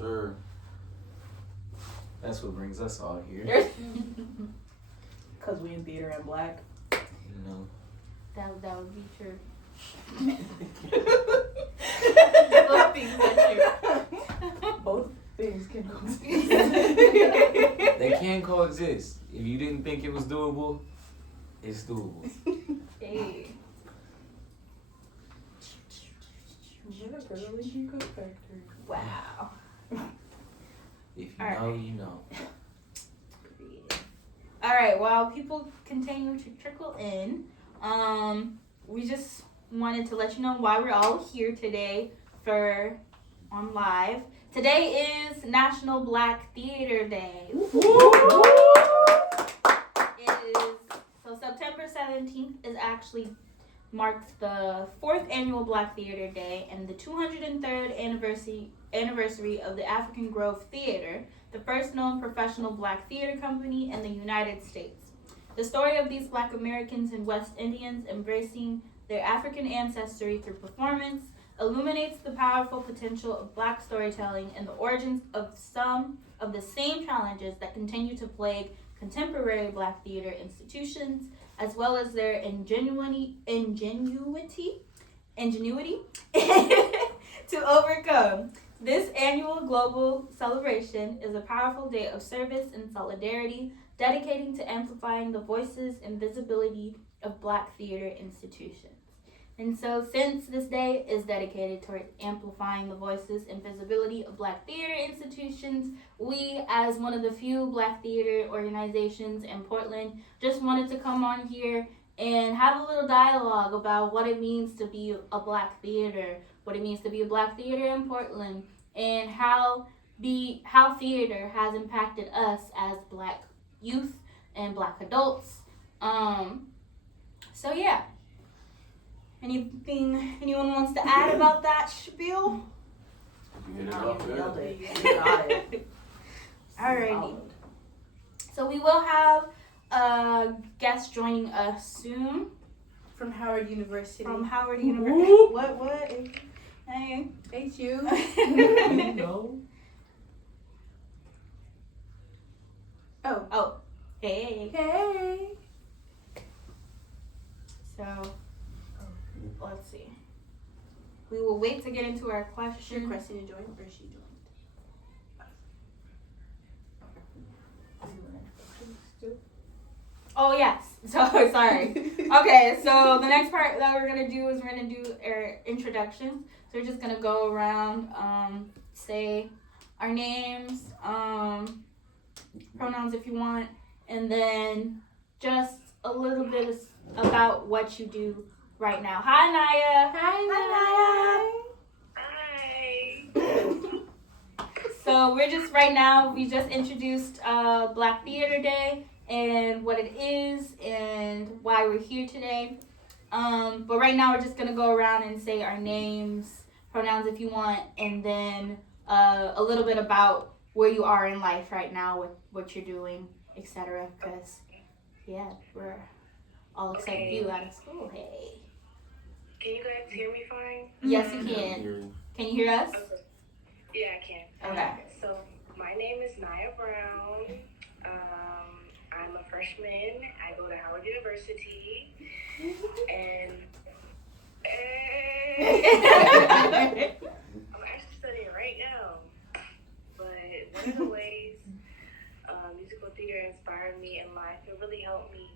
sir. That's what brings us all here. Because we in theater and black. You know. That would be true. Both things are true. Both things can coexist. They can coexist. If you didn't think it was doable, it's doable. Hey. Wow. If you know, you know. All right. While people continue to trickle in, we just wanted to let you know why we're all here today on live. Today is National Black Theater Day. September 17th marks the 4th annual Black Theater Day and the 203rd anniversary of the African Grove Theater, the first known professional black theater company in the United States. The story of these Black Americans and West Indians embracing their African ancestry through performance illuminates the powerful potential of Black storytelling and the origins of some of the same challenges that continue to plague contemporary Black theater institutions, as well as their ingenuity to overcome. This annual global celebration is a powerful day of service and solidarity, dedicating to amplifying the voices and visibility of Black theater institutions. And so, since this day is dedicated toward amplifying the voices and visibility of Black theater institutions, we, as one of the few Black theater organizations in Portland, just wanted to come on here and have a little dialogue about what it means to be a Black theater, what it means to be a Black theater in Portland, and how theater has impacted us as Black youth and Black adults. So yeah. Anything anyone wants to add about that spiel? You get it off good. You got it. Alrighty. So we will have a guest joining us soon. From Howard University. What? Hey. HU. No. Oh. Hey. So, let's see. We will wait to get into our Should question. Christina join or she joined? Oh, yes. So, sorry. Okay, so the next part that we're going to do is we're going to do our introductions. So, we're just going to go around, say our names, pronouns if you want, and then just a little bit about what you do right now. Hi, Naya. So we just introduced Black Theater Day and what it is and why we're here today. But right now we're just going to go around and say our names, pronouns if you want, and then a little bit about where you are in life right now with what you're doing, etc. Because, yeah, we're all excited to be out of school. Hey. Can you guys hear me fine? Yes, you can. Can you hear us? Okay. Yeah, I can. Okay. So, my name is Naya Brown. I'm a freshman. I go to Howard University. And I'm actually studying right now. But one of the ways musical theater inspired me in life, it really helped me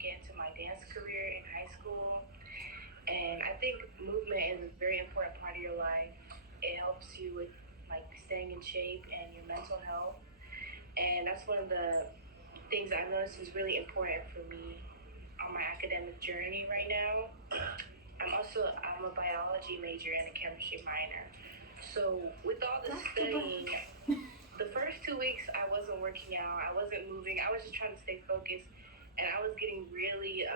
get into my dance career in high school. And I think movement is a very important part of your life. It helps you with like staying in shape and your mental health. And that's one of the things I've noticed is really important for me on my academic journey right now. I'm a biology major and a chemistry minor. So with all this studying, the first 2 weeks I wasn't working out, I wasn't moving, I was just trying to stay focused, and I was getting really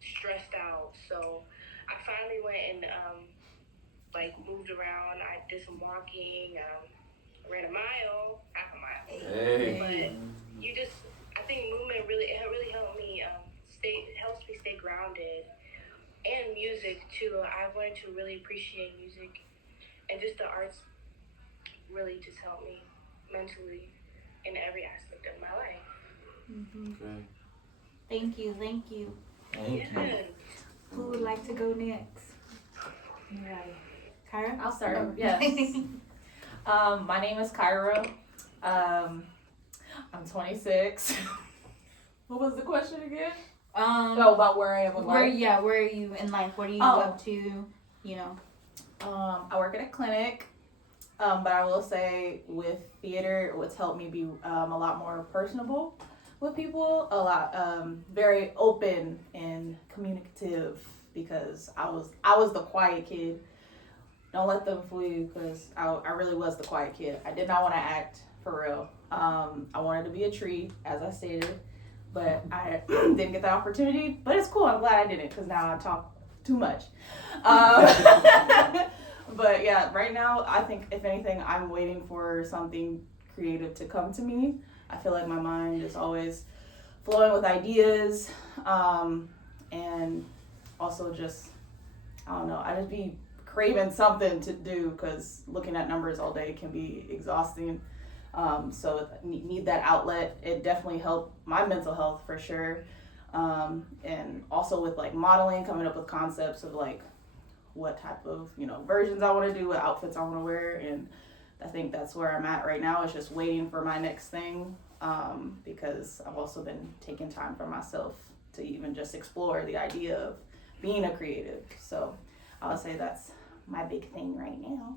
stressed out. So I finally went and moved around. I did some walking, ran a mile, half a mile. Hey. But I think movement really helped me helps me stay grounded. And music too. I've learned to really appreciate music and just the arts really just helped me mentally in every aspect of my life. Okay. Thank you. Thank you. Yes. Who would like to go next? Alright. Kyra? I'll start. Oh. Yes. My name is Kyra. I'm 26. What was the question again? Oh, about where I am in life. Where are you in life? What are you Oh. up to? You know. I work at a clinic, but I will say with theater, what's helped me be a lot more personable with people, a lot very open and communicative, because I was the quiet kid. Don't let them fool you, because I really was the quiet kid. I did not want to act, for real. I wanted to be a tree, as I stated, but I didn't get the opportunity. But it's cool. I'm glad I didn't, because now I talk too much. But yeah, right now, I think if anything, I'm waiting for something creative to come to me. I feel like my mind is always flowing with ideas, and also just, I don't know, I just be craving something to do, because looking at numbers all day can be exhausting. So need that outlet. It definitely helped my mental health for sure. And also with like modeling, coming up with concepts of like what type of, versions I want to do, what outfits I want to wear. And I think that's where I'm at right now. It's just waiting for my next thing, because I've also been taking time for myself to even just explore the idea of being a creative. So I would say that's my big thing right now.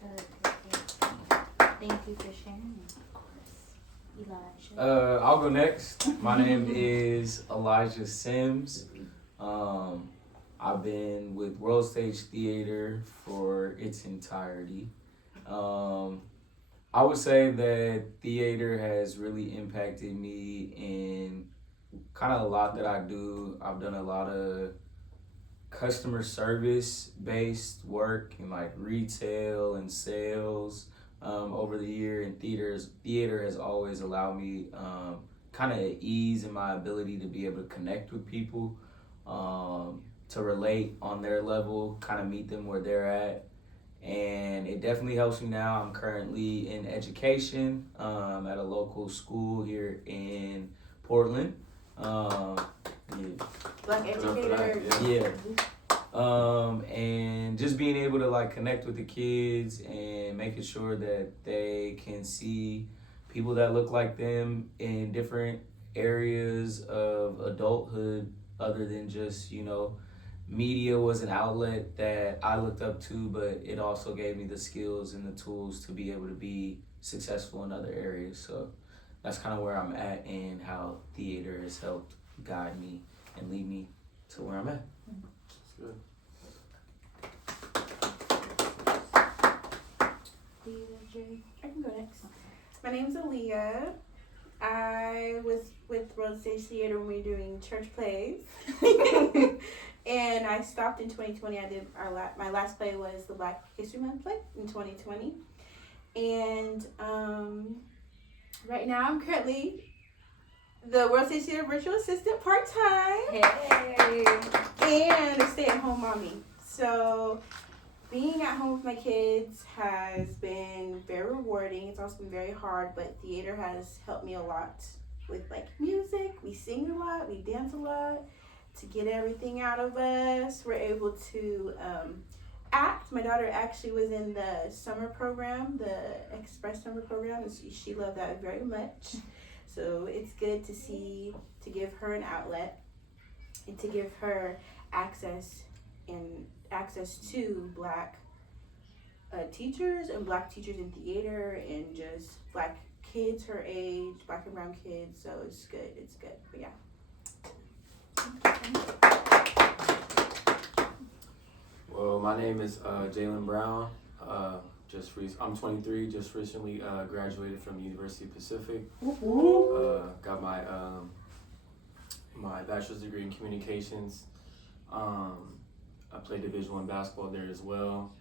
Good. Thank you for sharing. Of course. Elijah. I'll go next. My name is Elijah Sims. I've been with World Stage Theater for its entirety. I would say that theater has really impacted me in kind of a lot that I do. I've done a lot of customer service based work in like retail and sales over the year, and theater has always allowed me kind of ease in my ability to be able to connect with people, to relate on their level, kind of meet them where they're at. And it definitely helps me now. I'm currently in education at a local school here in Portland. Black educator. Yeah. And just being able to like connect with the kids and making sure that they can see people that look like them in different areas of adulthood, other than just, media was an outlet that I looked up to, but it also gave me the skills and the tools to be able to be successful in other areas. So that's kind of where I'm at, and how theater has helped guide me and lead me to where I'm at. That's good. I can go next. My name's Aliyah. I was with World Stage Theater when we were doing church plays. And I stopped in 2020. I did my last play was the Black History Month play in 2020. And right now I'm currently the World Stage Theater virtual assistant part-time. Hey. And a stay-at-home mommy. So being at home with my kids has been very rewarding. It's also been very hard, but theater has helped me a lot with like music. We sing a lot, we dance a lot to get everything out of us. We're able to act. My daughter actually was in the summer program, the Express summer program, and she loved that very much. So it's good to give her an outlet and to give her access to Black teachers and Black teachers in theater, and just Black kids her age, Black and brown kids. So it's good. But yeah. Well, my name is Jalen Brown. I'm 23. Just recently graduated from University of Pacific. Got my my bachelor's degree in communications. I played Division I basketball there as well.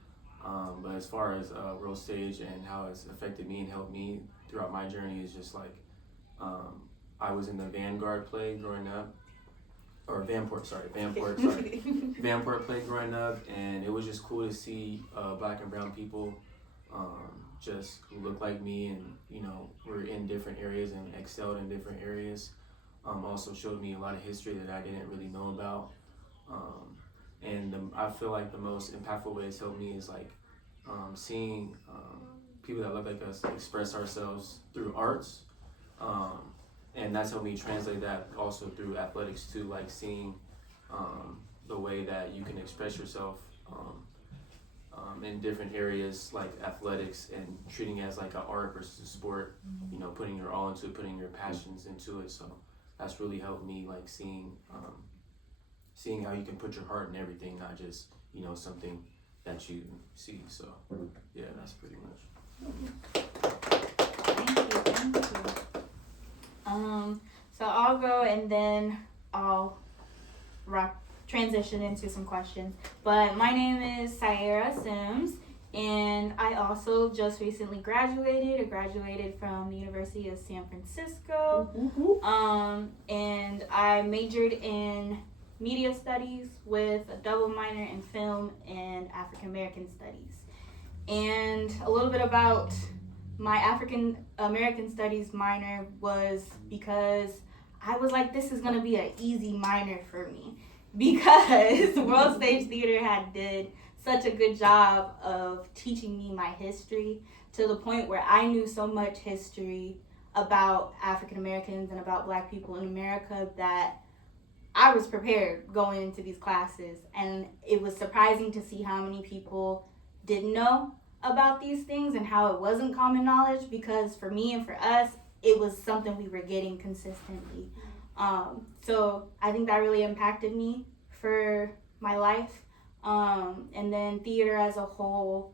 But as far as World Stage and how it's affected me and helped me throughout my journey is just like I was in the Vanguard play growing up. Or Vanport play growing up, and it was just cool to see Black and brown people just who look like me and, you know, were in different areas and excelled in different areas. Also showed me a lot of history that I didn't really know about. I feel like the most impactful way it's helped me is like seeing people that look like us express ourselves through arts. And that's helped me translate that also through athletics too, like seeing the way that you can express yourself in different areas like athletics and treating it as like an art versus a sport, you know, putting your all into it, putting your passions into it. So that's really helped me, like seeing how you can put your heart in everything, not just, you know, something that you see. So yeah, that's pretty much. Thank you. So I'll go and then I'll transition into some questions. But my name is Syairah Sims, and I also just recently graduated. I graduated from the University of San Francisco, and I majored in media studies with a double minor in film and African American studies. And a little bit about my African American studies minor was because I was like, this is gonna be an easy minor for me, because World Stage Theater did such a good job of teaching me my history to the point where I knew so much history about African Americans and about Black people in America that I was prepared going into these classes. And it was surprising to see how many people didn't know about these things and how it wasn't common knowledge, because for me and for us, it was something we were getting consistently. So I think that really impacted me for my life. And then theater as a whole,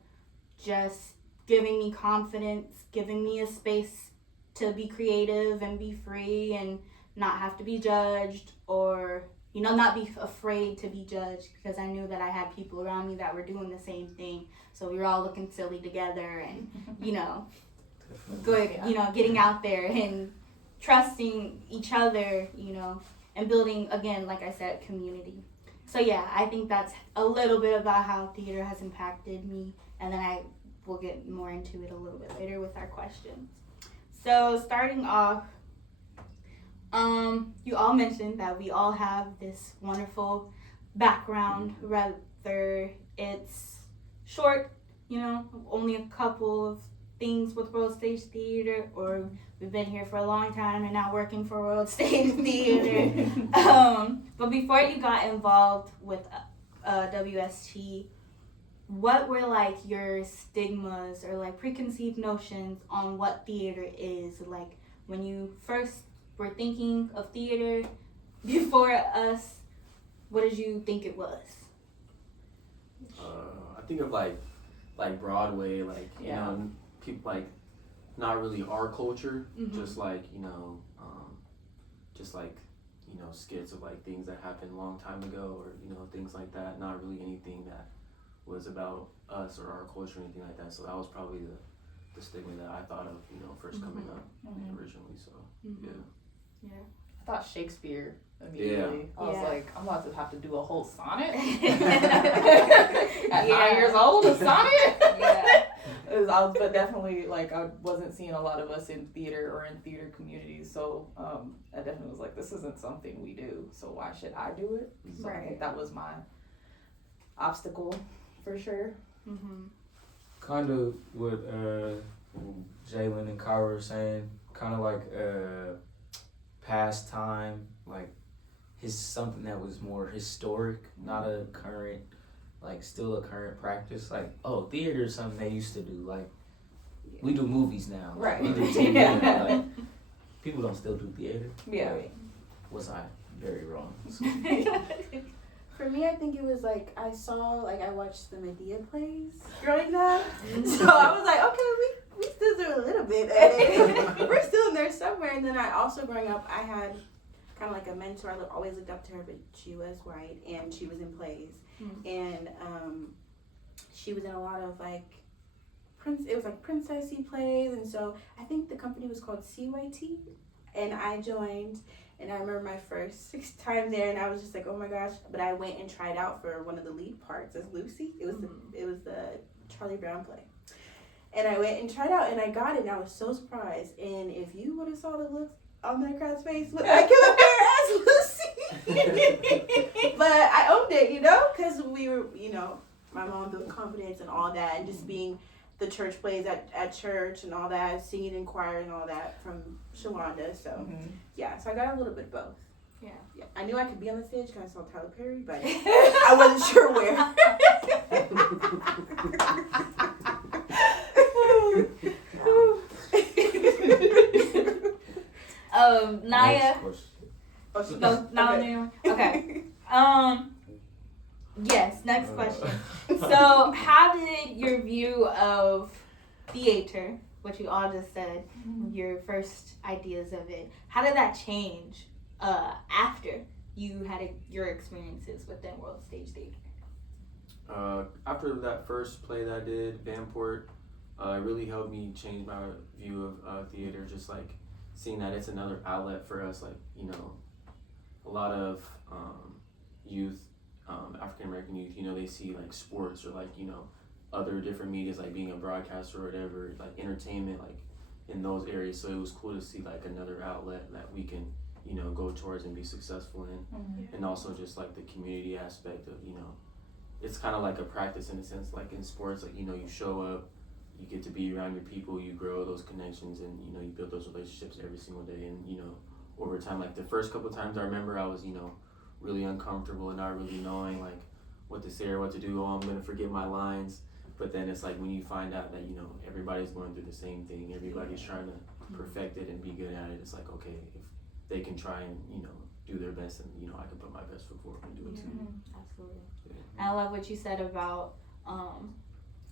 just giving me confidence, giving me a space to be creative and be free and not have to be judged, or, you know, not be afraid to be judged, because I knew that I had people around me that were doing the same thing. So we were all looking silly together and, you know, good, you know, getting out there and trusting each other, you know, and building, again, like I said, community. So yeah, I think that's a little bit about how theater has impacted me, and then I will get more into it a little bit later with our questions. So starting off, you all mentioned that we all have this wonderful background, whether it's short, you know, only a couple of things with World Stage Theater, or we've been here for a long time and now working for World Stage Theater. But before you got involved with WST, what were like your stigmas or like preconceived notions on what theater is? Like when you first were thinking of theater before us, what did you think it was? I think of like Broadway, like, you know, people like not really our culture, just like, you know, skits of like things that happened a long time ago, or, you know, things like that. Not really anything that was about us or our culture or anything like that. So that was probably the stigma that I thought of, you know, first coming up originally. So I thought Shakespeare immediately. Yeah. I was like, I'm about to have to do a whole sonnet at 9 Yeah. years old. A sonnet. Yeah. But definitely, like, I wasn't seeing a lot of us in theater or in theater communities, so I definitely was like, this isn't something we do, so why should I do it? So I think that was my obstacle for sure. Kind of what Jalen and Kyra were saying, kind of like pastime, like something that was more historic, not a current, like still a current practice. Like, oh, theater is something they used to do. Like, we do movies now. Right. We do TV now. Like, people don't still do theater. Yeah. Was I very wrong? For me, I think it was like I watched the Medea plays growing up, so I was like, okay, we still do a little bit of it. We're still in there somewhere. And then I also, growing up, I had kind of like a mentor. I always looked up to her, but she was white and she was in plays, and she was in a lot of like princessy plays, and so I think the company was called CYT, and I joined. And I remember my first time there, and I was just like, oh my gosh! But I went and tried out for one of the lead parts as Lucy. It was the Charlie Brown play, And I went and tried out, and I got it, and I was so surprised. And if you would have saw the look on that crowd's face, I could have Lucy. But I owned it, because we were, my mom built confidence and all that, and just being the church plays at church and all that, singing in choir and all that from Shalonda. So, yeah, so I got a little bit of both. Yeah. I knew I could be on the stage because I saw Tyler Perry, but I wasn't sure where. Naya. Next question. No, no. Okay. Yes, next question. So, how did your view of theater, what you all just said, your first ideas of it, how did that change after you had your experiences within World Stage Theater? After that first play that I did, Vanport, it really helped me change my view of theater, just like seeing that it's another outlet for us, like, a lot of youth, African American youth, they see like sports or like, other different medias, like being a broadcaster or whatever, like entertainment, like in those areas. So it was cool to see like another outlet that we can, go towards and be successful in. And also just like the community aspect of, it's kind of like a practice in a sense, like in sports, like, you show up, you get to be around your people, you grow those connections, and, you build those relationships every single day. And, over time, like the first couple times I remember I was, really uncomfortable and not really knowing like what to say or what to do. Oh, I'm going to forget my lines. But then it's like when you find out that, everybody's going through the same thing, everybody's trying to perfect it and be good at it. It's like, okay, if they can try and, do their best, and, I can put my best foot forward and do it too. Absolutely. Yeah. I love what you said about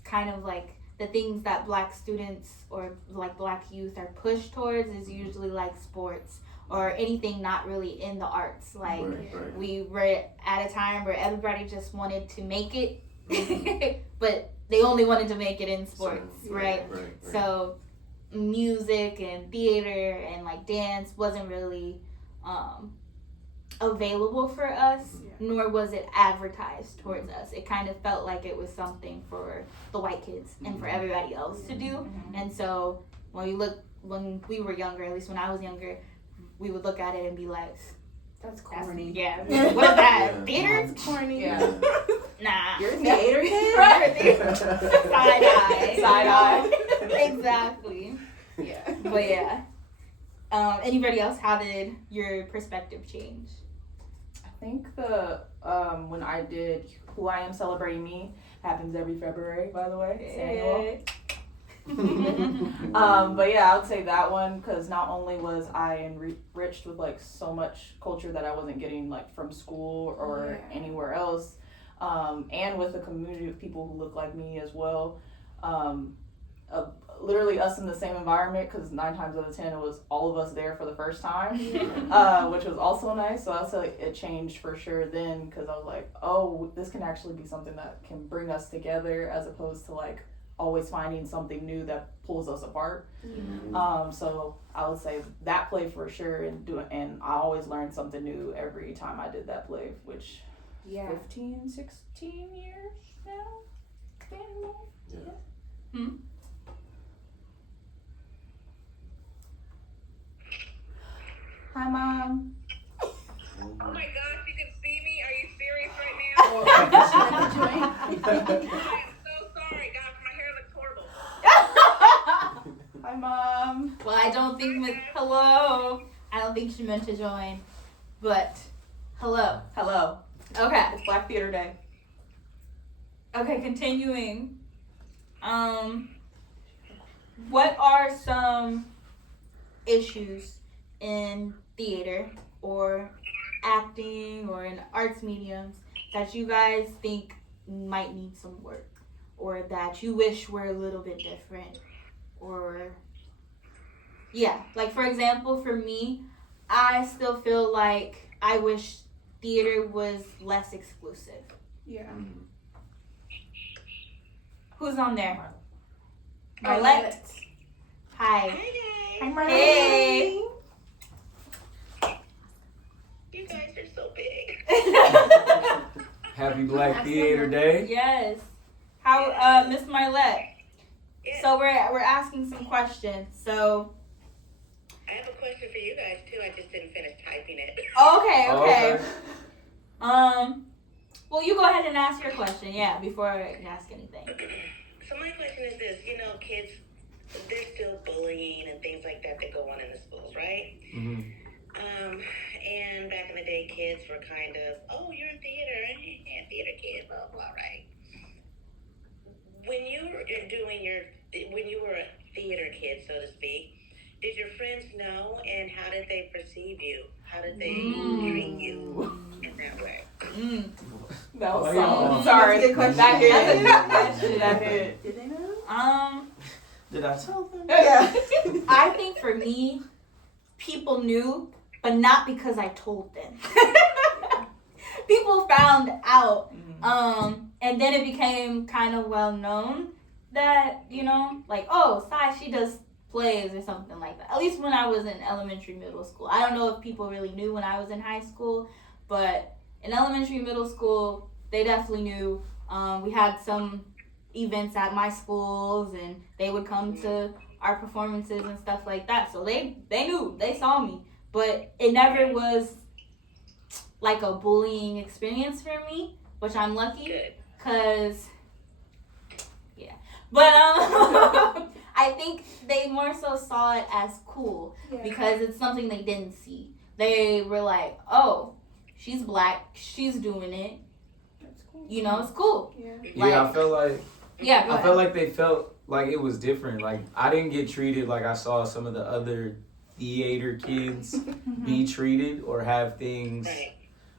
kind of like the things that Black students or like Black youth are pushed towards is usually like sports or anything not really in the arts. Like Right. we were at a time where everybody just wanted to make it, but they only wanted to make it in sports, right? So music and theater and like dance wasn't really available for us, nor was it advertised towards us. It kind of felt like it was something for the white kids and for everybody else to do. And so when we were younger, at least when I was younger, we would look at it and be like, That's corny. yeah, what is that? Yeah. Theater? That's corny. Yeah. Nah. You're a theater kid? Side eye. Side eye. Exactly. Yeah. But yeah. Anybody else, how did your perspective change? I think the when I did Who I Am Celebrating Me happens every February, by the way. It's annual. But yeah, I would say that one, because not only was I enriched with like so much culture that I wasn't getting like from school or anywhere else, and with a community of people who look like me as well, literally us in the same environment, because 9 times out of 10 it was all of us there for the first time, which was also nice. So I would say like it changed for sure then, because I was like, oh, this can actually be something that can bring us together as opposed to like always finding something new that pulls us apart. So I would say that play for sure, and I always learned something new every time I did that play, which 15, 16 years now. Yeah. Hi, Mom. Oh my gosh, you can see me? Are you serious right now? I am so sorry, guys. My hair looks horrible. Hi, Mom. Well, I don't think she meant to join, but hello. Hello. Okay. It's Black Theater Day. Okay, continuing. What are some issues in theater or acting or in arts mediums that you guys think might need some work, or that you wish were a little bit different? Or like for example, for me, I still feel like I wish theater was less exclusive. Yeah. Who's on there? Marlette. Hi. Hi, Marlette. Hey. You guys are so big. Happy Black Theater Day. Yes. How, Miss Marlette? Yes. So we're asking some questions. So I have a question for you guys too. I just didn't finish typing it. okay. Well, you go ahead and ask your question, before I ask anything. So my question is this: kids, there's still bullying and things like that go on in the schools, right? Mm-hmm. And back in the day, kids were kind of, oh, you're in theater, theater kid, blah blah, right? When you were a theater kid, so to speak, did your friends know, and how did they perceive you? How did they treat you in that way? That was yeah. sorry. That's a good question. That hit. That's a good question. That hit. Did they know? Did I tell them? Yeah. I think for me, people knew, but not because I told them. People found out, and then it became kind of well known that, like, oh, Sai, she does plays or something like that. At least when I was in elementary, middle school. I don't know if people really knew when I was in high school, but in elementary, middle school, they definitely knew. We had some events at my schools, and they would come to our performances and stuff like that. So they knew, they saw me, but it never was like a bullying experience for me, which I'm lucky, cause but I think they more so saw it as cool because it's something they didn't see. They were like, oh, she's black, she's doing it. That's cool. It's cool. Yeah, I felt like I felt like they felt like it was different. Like I didn't get treated like I saw some of the other theater kids be treated or have things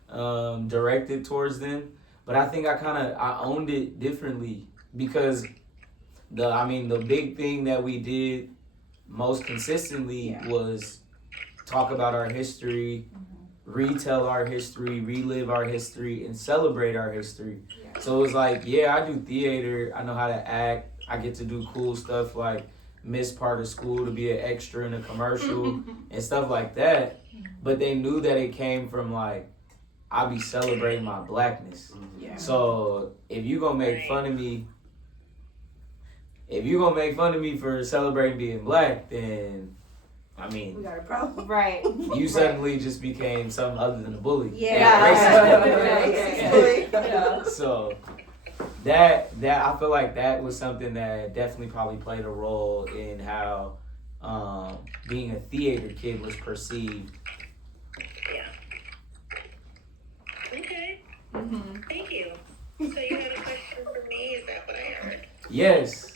directed towards them. But I think I owned it differently because the big thing that we did most consistently was talk about our history, retell our history, relive our history, and celebrate our history. So it was like, I do theater, I know how to act, I get to do cool stuff like miss part of school to be an extra in a commercial and stuff like that. But they knew that it came from like, I be celebrating my blackness. So if you gonna make fun of me, for celebrating being black, then We got a problem. Right. you suddenly just became something other than a bully. So that I feel like that was something that definitely probably played a role in how being a theater kid was perceived. Okay. Thank you. So you had a question for me? Is that what I heard? Yes.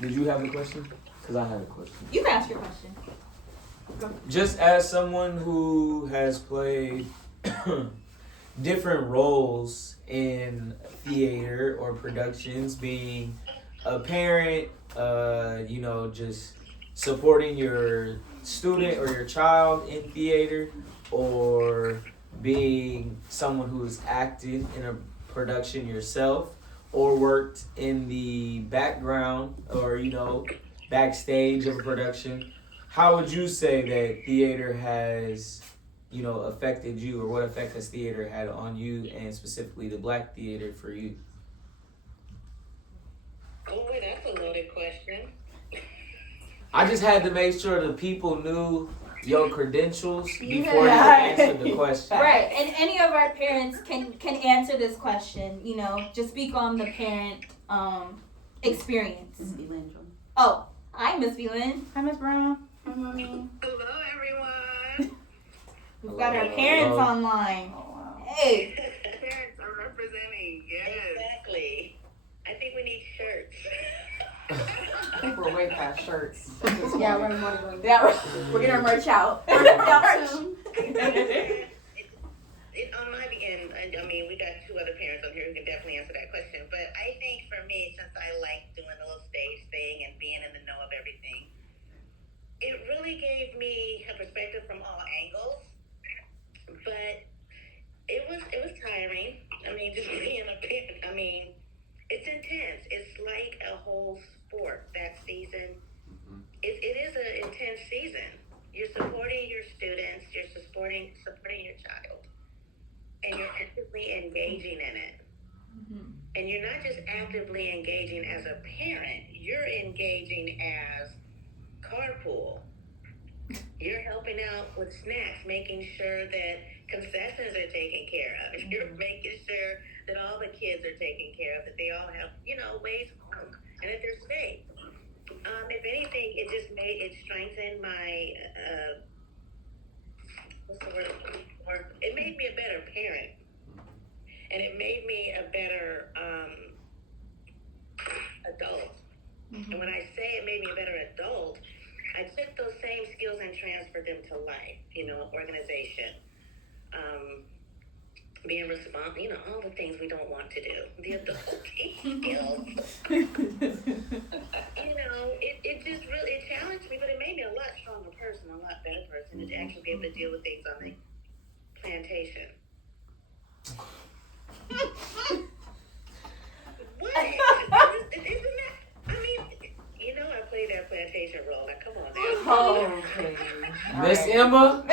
Did you have a question? Because I had a question. You can ask your question. Just as someone who has played different roles in theater or productions, being a parent, just supporting your student or your child in theater, or being someone who's acted in a production yourself, or worked in the background or, backstage of a production, how would you say that theater has, affected you, or what effect has theater had on you, and specifically the black theater for you? Boy, that's a loaded question. I just had to make sure the people knew your credentials before you answered the question. Right, and any of our parents can answer this question. Just speak on the parent experience. Miss Belinda. Oh, hi, Miss Belinda. Hi, Miss Brown. Hi, Mommy. Hello, everyone. We've got our parents online. Oh, wow. Hey. Parents are representing. Yes. Exactly. I think we need shirts. I think we're way past shirts. We're getting our merch out. Soon. On my end, we got two other parents on here who can definitely answer that question. But I think for me, since I like doing the little stage thing and being in the know of everything, it really gave me a perspective from all angles. But it was tiring. Just being a parent. It's intense. It's like a whole sport that season. It is an intense season. You're supporting your students. You're supporting your child, and you're actively engaging in it. And you're not just actively engaging as a parent. You're engaging engaging as carpool. You're helping out with snacks, making sure that concessions are taken care of. You're making sure that all the kids are taken care of, that they all have, ways home, and that they're safe. If anything, it strengthened my, what's the word? It made me a better parent. And it made me a better adult. And when I say it made me a better adult, I took those same skills and transferred them to life, organization, being responsible, all the things we don't want to do, the adulting skills. It just really challenged me, but it made me a lot stronger person, a lot better person, to actually be able to deal with things on the plantation. What? Isn't that? I mean, I played that plantation role. Like, come on now. Oh, okay. Miss Emma?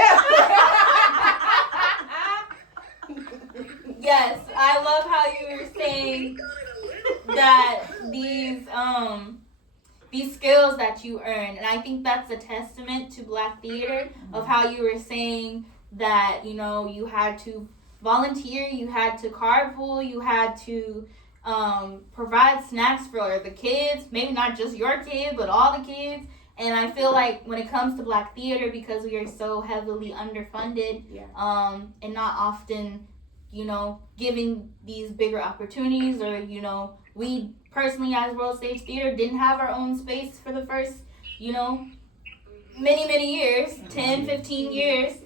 Yes, I love how you were saying that these skills that you earn, and I think that's a testament to Black theater, of how you were saying that you had to volunteer, you had to carpool, you had to provide snacks for the kids, maybe not just your kid, but all the kids. And I feel like when it comes to Black theater, because we are so heavily underfunded, and not often, giving these bigger opportunities, or, we personally as World Stage Theater didn't have our own space for the first, many years, 10, 15 years.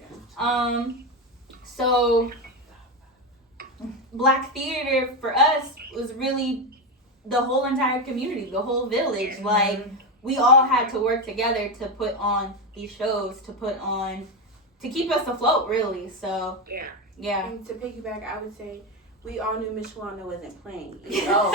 So Black theater for us was really the whole entire community, the whole village. Like, we all had to work together to put on these shows, to keep us afloat, really. So yeah. And to piggyback, I would say we all knew Miss Wanda wasn't playing. Oh,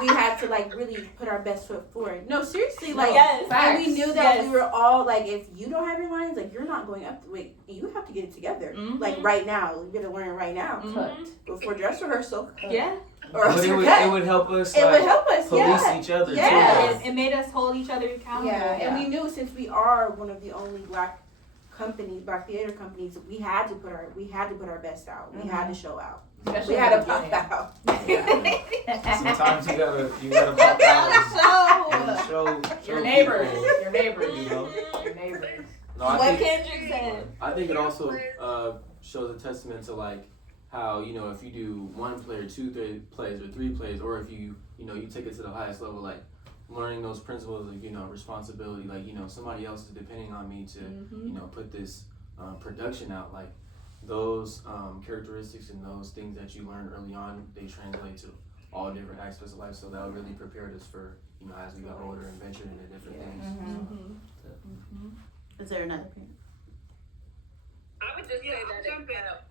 we had to really put our best foot forward. No, seriously, Yes. and we knew that Yes. we were all if you don't have your lines, you're not going up. Wait, you have to get it together. Mhm. Right now, you gotta learn right now. Mhm. Before dress rehearsal. Yeah. Or But it would help us It would help us. police Yeah. each other Yeah. too. It made us hold each other accountable. Yeah, and we knew, since we are one of the only Black theater companies, we had to put our best out. We had to show out. especially We at had the to pop beginning. out. Sometimes you gotta pop out and show Your neighbors, people, your neighbors, you know. your neighbors. No, I What think Kendrick said. I think it also shows a testament to how if you do one play or two plays or three plays, or if you you take it to the highest level, learning those principles of responsibility, somebody else is depending on me to put this production out, those characteristics and those things that you learned early on, they translate to all different aspects of life, so that really prepared us for as we got older and ventured into different things. Is there another parent? I would just say that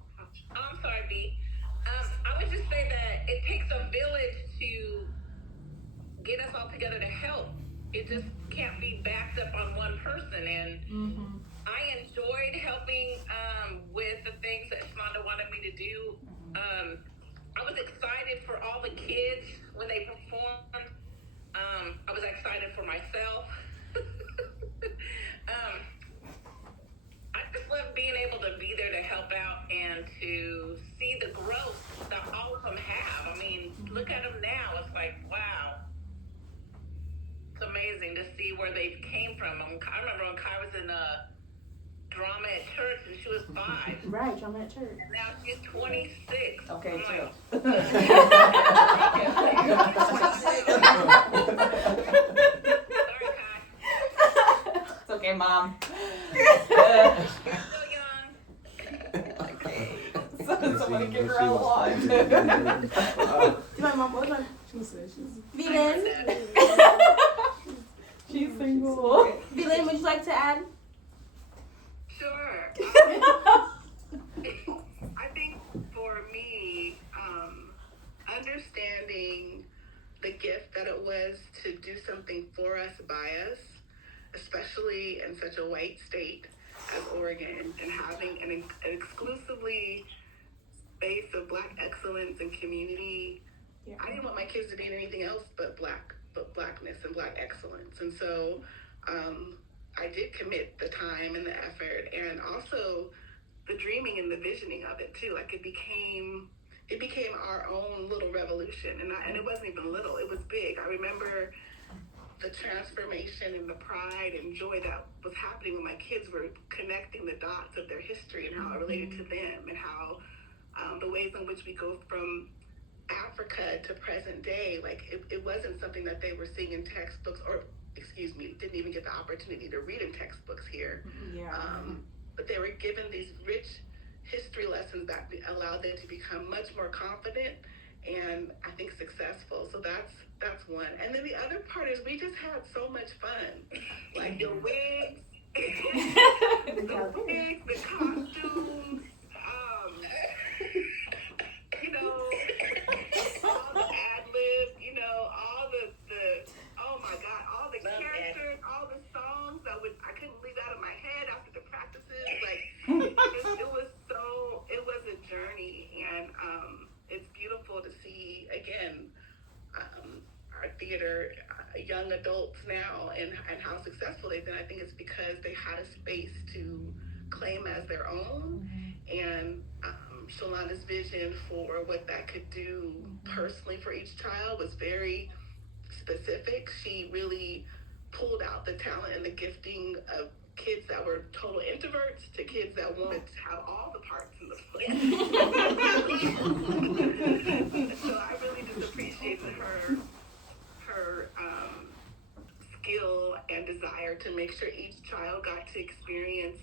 I'm sorry, B. I would just say that it takes a village to get us all together to help. It just can't be backed up on one person. And I enjoyed helping with the things that Shonda wanted me to do. I was excited for all the kids when they performed. I was excited for myself. I just love being able to be there to help out and to see the growth that all of them have. I mean, look at them now. It's like, wow. It's amazing to see where they came from. I remember when Kyra was in drama at church and she was 5. Right, drama at church. And now she's 26. Okay, chill. Sorry, Kai. It's okay, Mom. You're so young. Somebody give her a lodge. My mom was like, Velen, she's single. Velen, would you like to add? Sure. I think for me, understanding the gift that it was to do something for us, by us, especially in such a white state as Oregon, and having an exclusively space of Black excellence and community. I didn't want my kids to be in anything else but Black Blackness and Black excellence. And so I did commit the time and the effort, and also the dreaming and the visioning of it too. Like it became our own little revolution, and it wasn't even little, it was big. I remember the transformation and the pride and joy that was happening when my kids were connecting the dots of their history and how it related to them, and how the ways in which we go from Africa to present day. Like it wasn't something that they were seeing in textbooks, or didn't even get the opportunity to read in textbooks here. But they were given these rich history lessons that allowed them to become much more confident and I think successful. So that's one. And then the other part is we just had so much fun. Like the wigs, the costumes, you know, all the ad-libs, you know, all the oh my God, all the characters, all the songs that I couldn't leave out of my head after the practices. Like it was a journey, and it's beautiful to see again our theater young adults now and how successful they've been. I think it's because they had a space to claim as their own, and Sholanda's vision for what that could do personally for each child was very specific. She really pulled out the talent and the gifting of kids that were total introverts to kids that wanted to have all the parts in the play. So I really just appreciated her skill and desire to make sure each child got to experience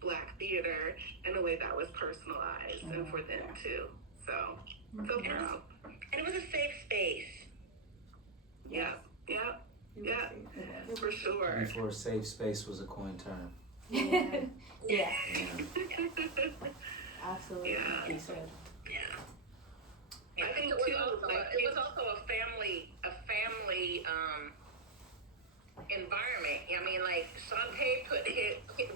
Black theater in a way that was personalized and for them too. So proud. And it was a safe space. Yeah, for sure. Before safe space was a coin term. Yeah. Absolutely. Yeah. I think it was also a family environment. I mean, like Shantae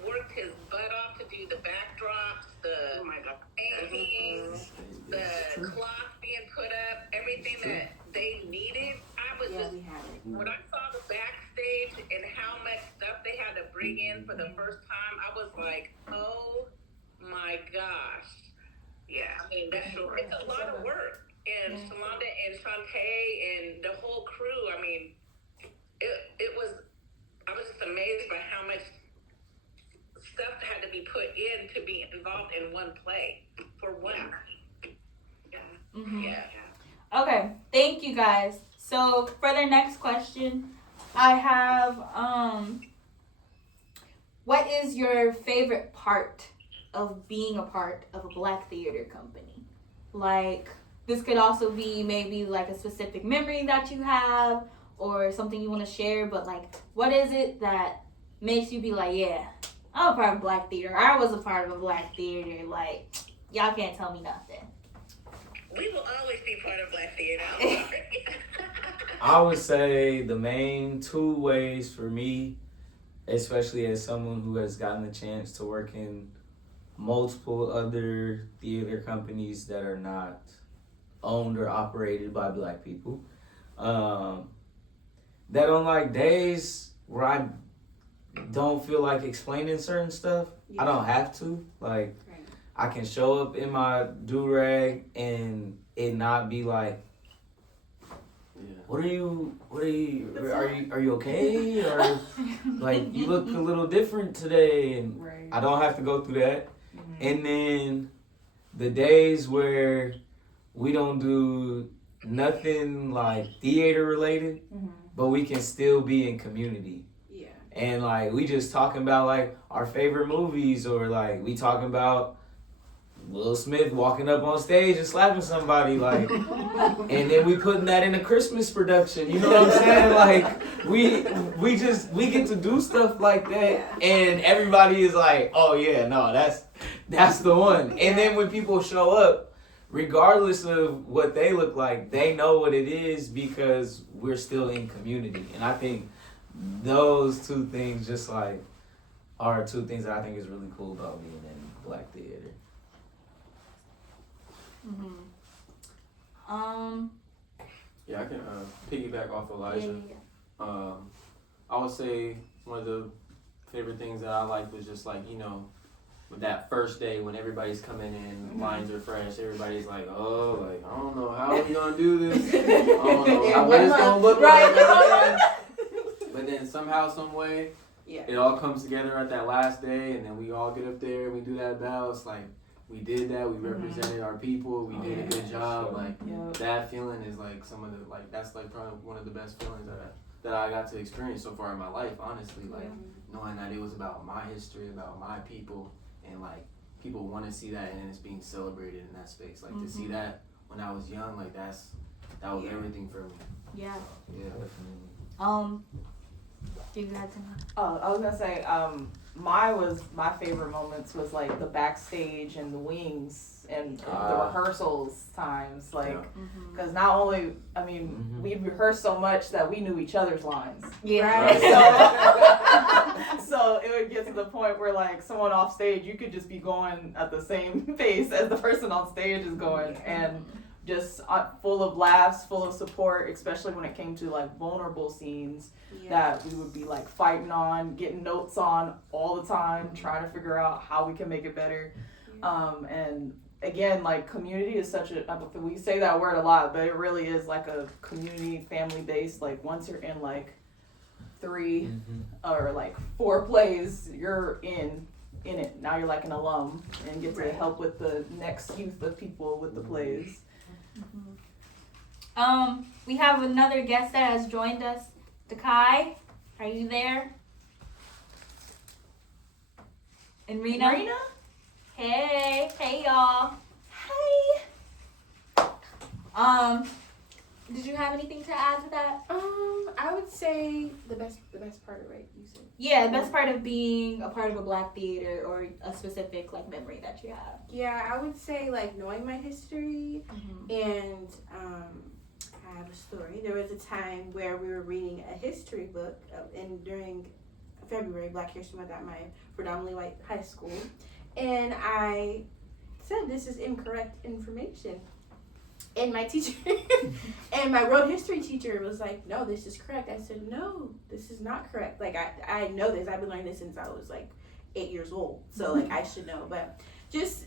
worked his butt off to do the backdrops, the paintings, the clock being put up, everything that they needed. When I saw the backstage and how much stuff they had to bring in for the first time, I was like, oh my gosh. Yeah, I mean, it's a lot of work. And Shalonda and Shantae and the whole crew, I mean, I was just amazed by how much stuff had to be put in to be involved in one play for one night. Yeah. Okay, thank you guys. So for the next question, I have what is your favorite part of being a part of a Black theater company? Like, this could also be maybe like a specific memory that you have or something you want to share, but like, what is it that makes you be like, yeah, I'm a part of Black theater. I was a part of a Black theater. Like, y'all can't tell me nothing. We will always be part of Black theater. I would say the main two ways for me, especially as someone who has gotten the chance to work in multiple other theater companies that are not owned or operated by Black people, that on like days where I don't feel like explaining certain stuff, I don't have to. Like, I can show up in my do-rag and it not be like, are you okay? Or like, you look a little different today, and I don't have to go through that. And then the days where we don't do nothing like theater related, but we can still be in community. And like, we just talking about like our favorite movies, or like we talking about Will Smith walking up on stage and slapping somebody, like, and then we putting that in a Christmas production. You know what I'm saying? Like, we get to do stuff like that, and everybody is like, oh yeah, no, that's the one. And then when people show up, regardless of what they look like, they know what it is because we're still in community. And I think those two things just like are two things that I think is really cool about being in Black theater. Yeah, I can piggyback off Elijah. I would say one of the favorite things that I liked was just like, you know, with that first day when everybody's coming in, lines are fresh, everybody's like, oh, like, I don't know how we gonna do this. I don't know what it's gonna look like. But then somehow, some way, it all comes together at that last day, and then we all get up there and we do that bell. It's like, we did that, we represented our people, we did a good job. Like, that feeling is like some of the, like, that's like probably one of the best feelings that I got to experience so far in my life, honestly. Like, knowing that it was about my history, about my people, and like, people want to see that, and it's being celebrated in that space. Like, to see that when I was young, like, that was everything for me. Yeah. Yeah, definitely. You had something? Oh, I was gonna say, my favorite moments was like the backstage and the wings and the rehearsals times, like, because not only, I mean, we rehearsed so much that we knew each other's lines. Yeah. Right? So it would get to the point where like someone off stage, you could just be going at the same pace as the person on stage is going, and just full of laughs, full of support, especially when it came to like vulnerable scenes that we would be like fighting on, getting notes on all the time, trying to figure out how we can make it better. And again, like, community is such a, we say that word a lot, but it really is like a community, family based. Like, once you're in like 3 or like 4 plays, you're in it. Now you're like an alum and get to help with the next youth of people with the plays. We have another guest that has joined us. Takai, are you there? And Rena? Hey y'all. Hey. Did you have anything to add to that? I would say the best part of it, you said. Yeah, the best part of being a part of a Black theater, or a specific like memory that you have. Yeah, I would say like knowing my history, and I have a story. There was a time where we were reading a history book, and during February, Black History Month at my predominantly white high school, and I said this is incorrect information. And my teacher, and my world history teacher was like, no, this is correct. I said, no, this is not correct. Like, I know this. I've been learning this since I was like 8 years old. So like, I should know. But just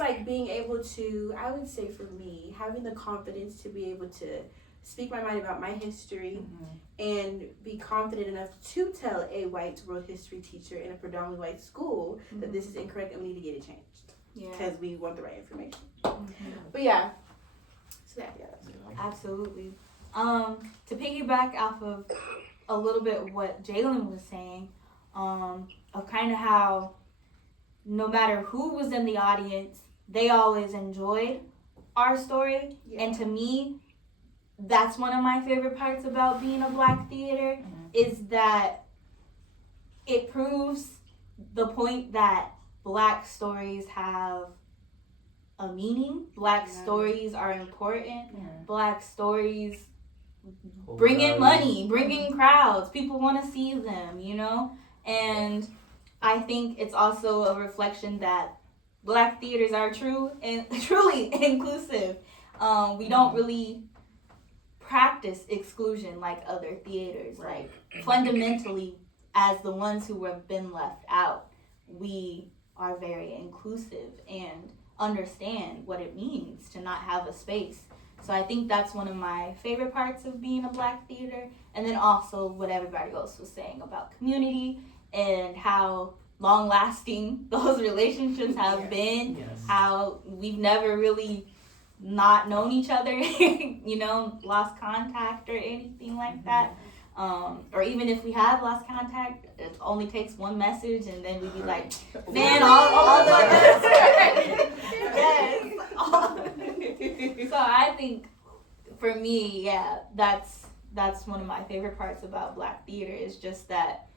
like being able to, I would say for me, having the confidence to be able to speak my mind about my history and be confident enough to tell a white world history teacher in a predominantly white school that this is incorrect and we need to get it changed. Because we want the right information. But yeah. Absolutely. To piggyback off of a little bit what Jalen was saying, of kind of how no matter who was in the audience, they always enjoyed our story. And to me, that's one of my favorite parts about being a Black theater, is that it proves the point that Black stories have a meaning. Black stories are important. Black stories bring in money, bring in crowds. People want to see them, you know? And I think it's also a reflection that Black theaters are truly inclusive. We don't really practice exclusion like other theaters. Like, fundamentally, as the ones who have been left out, we are very inclusive and understand what it means to not have a space. So I think that's one of my favorite parts of being a Black theater. And then also what everybody else was saying about community and how long lasting those relationships have been. How we've never really not known each other, you know, lost contact or anything like that. Or even if we have lost contact, it only takes one message and then we'd be like, man, all the So I think for me, that's one of my favorite parts about Black theater, is just that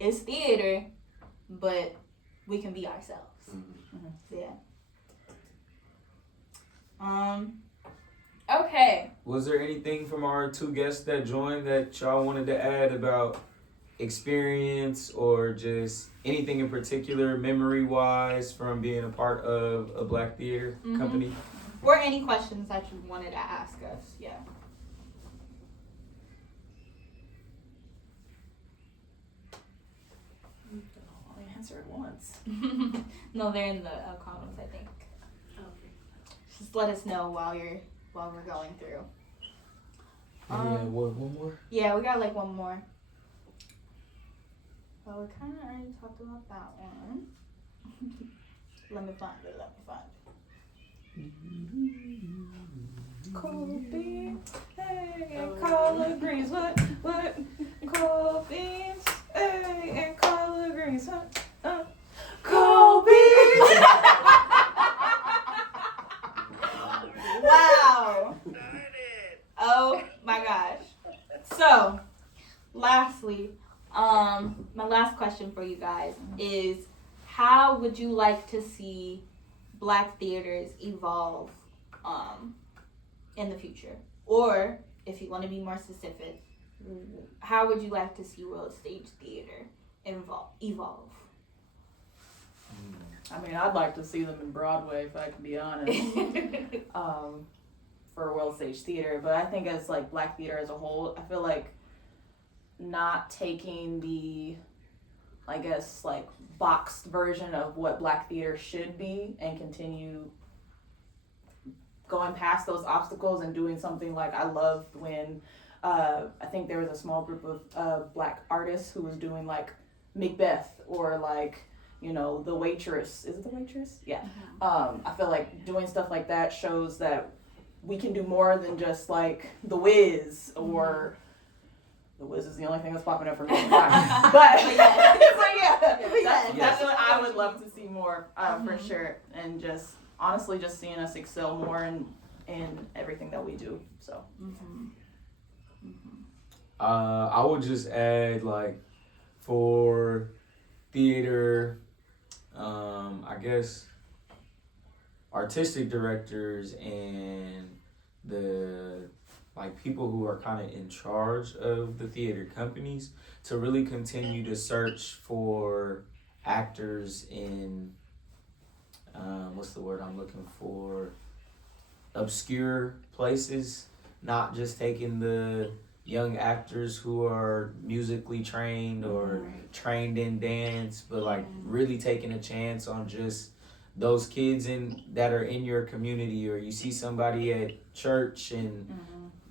it's theater, but we can be ourselves. Okay. Was there anything from our 2 guests that joined that y'all wanted to add about experience or just anything in particular, memory-wise, from being a part of a Black theater company? Or any questions that you wanted to ask us, I'll answer it once. No, they're in the comments, I think. Okay. Just let us know while we're going through. One more? Yeah, we got like one more. Well, we kind of already talked about that one. Let me find it. Cold beans, hey, and collard greens. What? Cold beans, hey, and collard greens. Cold beans. Wow. Started. Oh my gosh. So, lastly, my last question for you guys is, how would you like to see Black theaters evolve in the future? Or, if you want to be more specific, how would you like to see World Stage Theater evolve? I mean, I'd like to see them in Broadway, if I can be honest, for World Stage Theater. But I think as like Black theater as a whole, I feel like not taking the, I guess, like boxed version of what Black theater should be and continue going past those obstacles and doing something like I loved when I think there was a small group of Black artists who was doing like Macbeth or like, you know, The Waitress. Is it The Waitress? Yeah. I feel like doing stuff like that shows that we can do more than just like The Wiz or The Wiz is the only thing that's popping up for me. But yeah, that's what I would love to see more for sure. And just honestly, just seeing us excel more in everything that we do. So. I would just add, like, for theater, I guess artistic directors and the like people who are kind of in charge of the theater companies to really continue to search for actors in what's the word I'm looking for, obscure places, not just taking the young actors who are musically trained or trained in dance, but like really taking a chance on just those kids that are in your community, or you see somebody at church and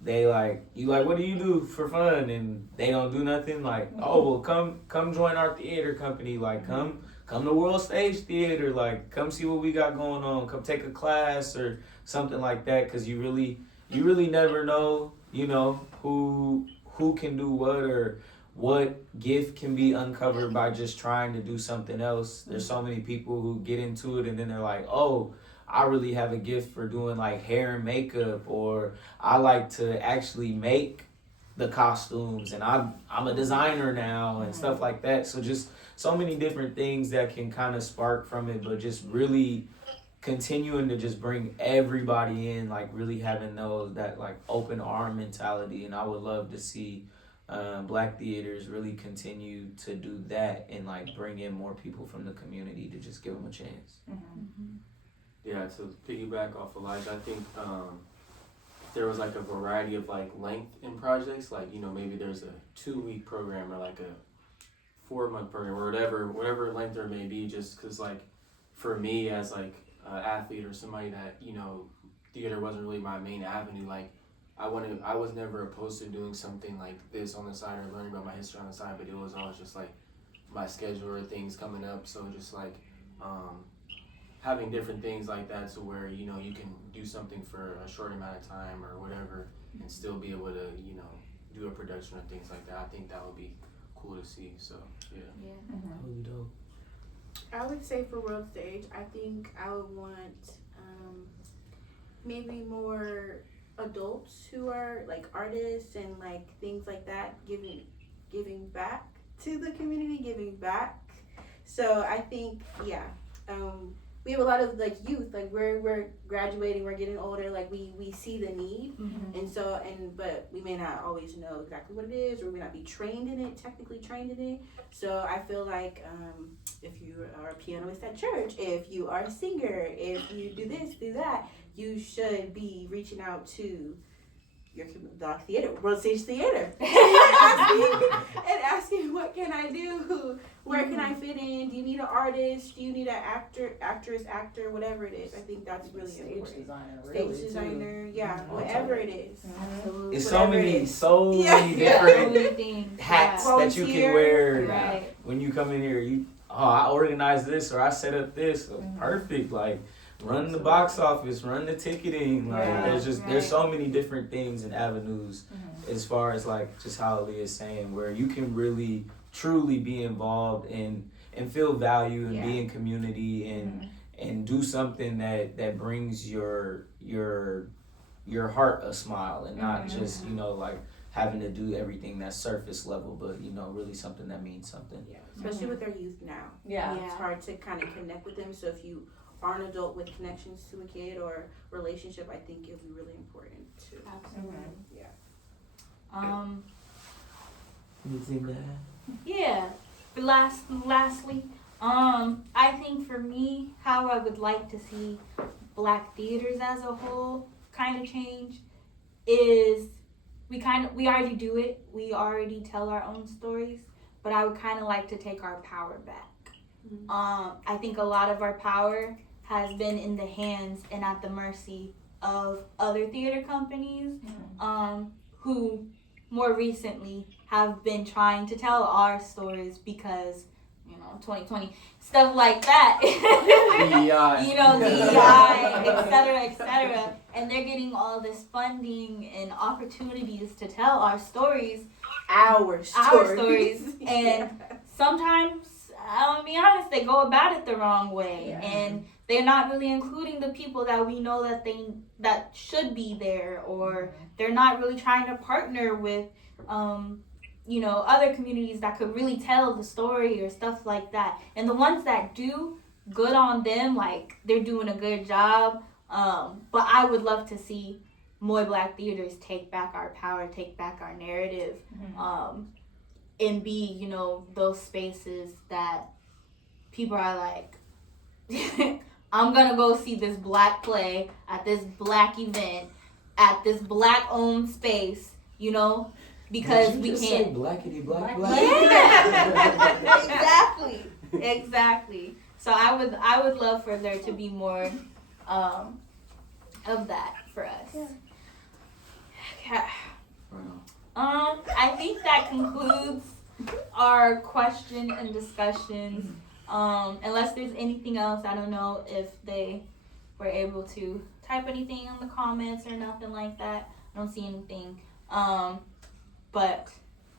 they like, you like, what do you do for fun? And they don't do nothing. Like, oh, well, come join our theater company. Like, come to World Stage Theater. Like, come see what we got going on. Come take a class or something like that. Because you really never know, you know, who can do what or what gift can be uncovered by just trying to do something else. There's so many people who get into it and then they're like, oh, I really have a gift for doing like hair and makeup, or I like to actually make the costumes and I'm a designer now and stuff like that. So just so many different things that can kind of spark from it, but just really continuing to just bring everybody in, like really having that like open arm mentality. And I would love to see Black theaters really continue to do that and like bring in more people from the community to just give them a chance. Yeah, to piggyback off Elijah, I think there was like a variety of like length in projects, like, you know, maybe there's a 2-week program or like a 4-month program or whatever length there may be, just because like for me as like an athlete or somebody that, you know, theater wasn't really my main avenue, like I was never opposed to doing something like this on the side or learning about my history on the side, but it was always just like my schedule or things coming up, so just like having different things like that to where, you know, you can do something for a short amount of time or whatever and still be able to, you know, do a production or things like that. I think that would be cool to see. So yeah. Really dope. I would say for World Stage, I think I would want maybe more adults who are like artists and like things like that, giving back to the community, giving back. So I think, we have a lot of like youth, like we're graduating, we're getting older, like we see the need, but we may not always know exactly what it is, or we may not be technically trained in it. So I feel like if you are a pianist at church, if you are a singer, if you do this, do that, you should be reaching out to your Black theater, World Stage Theater, and asking what can I do? Where can I fit in? Do you need an artist? Do you need an actor, whatever it is? I think that's really important. Stage designer, yeah, whatever it is. Absolutely. It's Whatever it is. so many So different many things. hats Yeah. that you can wear Right. when you come in here. I organized this or I set up this. So perfect. Like run the box office, run the ticketing. Like there's so many different things and avenues as far as like just how Aliyah is saying, where you can really truly be involved and feel value and be in community and do something that brings your heart a smile and not just like having to do everything that's surface level, but really something that means something. Yeah, especially with our youth now. Yeah. It's hard to kind of connect with them. So if you are an adult with connections to a kid or relationship, I think it would be really important to. Absolutely. Yeah. Anything to add? Yeah. But lastly, I think for me, how I would like to see Black theaters as a whole kind of change is we already do it. We already tell our own stories, but I would kind of like to take our power back. I think a lot of our power has been in the hands and at the mercy of other theater companies, who more recently have been trying to tell our stories because 2020 stuff like that. DEI. DEI, etc., and they're getting all this funding and opportunities to tell our stories. Our stories. And sometimes, I'll be honest, they go about it the wrong way, and they're not really including the people that we know that should be there, or they're not really trying to partner with other communities that could really tell the story or stuff like that. And the ones that do, good on them, like they're doing a good job. But I would love to see more Black theaters take back our power, take back our narrative, and be, those spaces that people are like, I'm gonna go see this Black play at this Black event at this Black owned space, because we can't. Say blackity black. Yeah. Exactly. So I would love for there to be more of that for us. Okay. I think that concludes our question and discussions. Unless there's anything else, I don't know if they were able to type anything in the comments or nothing like that. I don't see anything. But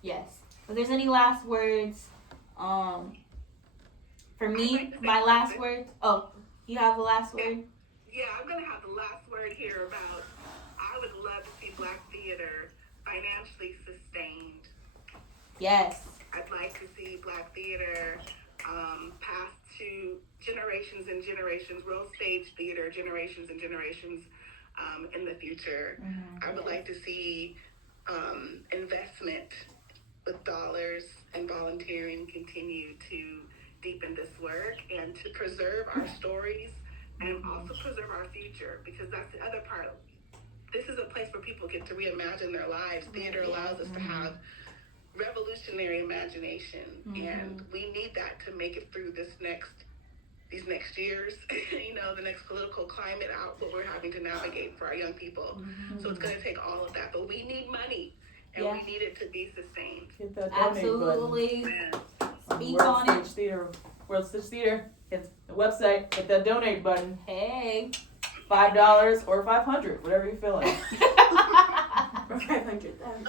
yes, if there's any last words, for me, my last word. Oh, you have the last word? Yeah, I'm gonna have the last word here about. I would love to see Black theater financially sustained. Yes. I'd like to see Black theater pass to generations and generations, world stage theater, generations and generations in the future. I would like to see investment with dollars and volunteering continue to deepen this work and to preserve our stories and also preserve our future, because that's the other part. This is a place where people get to reimagine their lives. Theater allows us to have revolutionary imagination, and we need that to make it through these next years. The next political climate out, what we're having to navigate for our young people. So it's going to take all of that, but we need money, and we need it to be sustained. Hit that donate Absolutely. button. Speak on it. World Stage Theater. Hit the website. Hit that donate button. Hey. $5 or $500, whatever you feel like. For 500,000.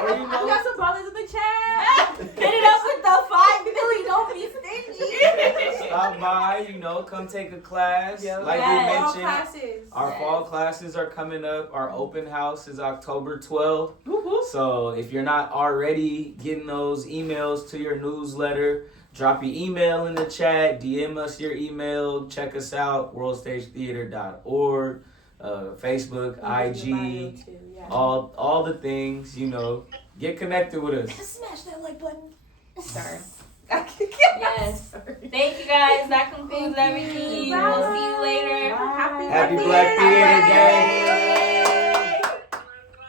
Or we got some dollars in the chat. Hit it up with the 5 million. Don't be stingy. Stop by, come take a class. Yeah. Like Yes. we All mentioned, classes. our fall classes are coming up. Our open house is October 12th. Whoop. So if you're not already getting those emails to your newsletter, drop your email in the chat, DM us your email, check us out, worldstagetheater.org, Facebook, IG, all the things, get connected with us. Smash that like button. Sorry. Yes. Thank you guys. That concludes everything. We'll see you later. Happy Happy Black Theater Day.